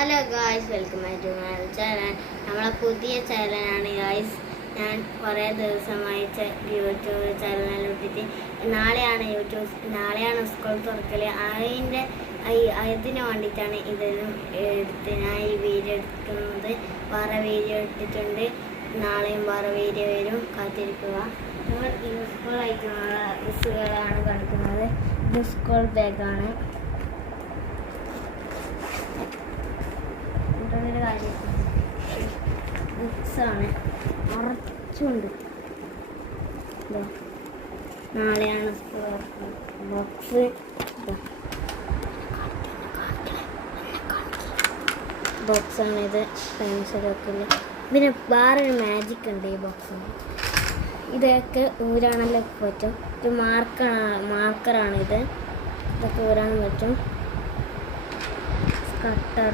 Hello guys, welcome back to my channel. നമ്മളെ പുതിയ ചാനലാണ് ഗായ്സ്. ഞാൻ കുറേ ദിവസമായി യൂട്യൂബ് ചാനലിൽ ഇട്ടിട്ട് നാളെയാണ് സ്കൂൾ തുറക്കൽ. അതിന് വേണ്ടിയിട്ടാണ് ഇതെല്ലാം ഞാൻ ഈ വീഡിയോ എടുക്കുന്നത്. വേറെ വീഡിയോ ഇട്ടിട്ടുണ്ട്, നാളെയും വേറെ വീഡിയോ വരും, കാത്തിരിക്കുക. നമ്മൾ ഇന്ന് സ്കൂൾ അയക്കുന്ന ബസ്സുകളാണ് കാണിക്കുന്നത്. ഇത് സ്കൂൾ ബാഗാണ്. ബുക്സാണ്, നിറച്ചുണ്ട്. നാളെയാണ് സ്കൂൾ ബോക്സ്. ബോക്സാണ് ഇത്, പെൻസിലൊക്കെ. പിന്നെ വേറൊരു മാജിക് ഉണ്ട് ഈ ബോക്സിന്. ഇതൊക്കെ ഊരാണെല്ലാം പറ്റും. ഒരു മാർക്കറാണ് ഇത്. ഇതൊക്കെ ഊരാൻ പറ്റും. കട്ടർ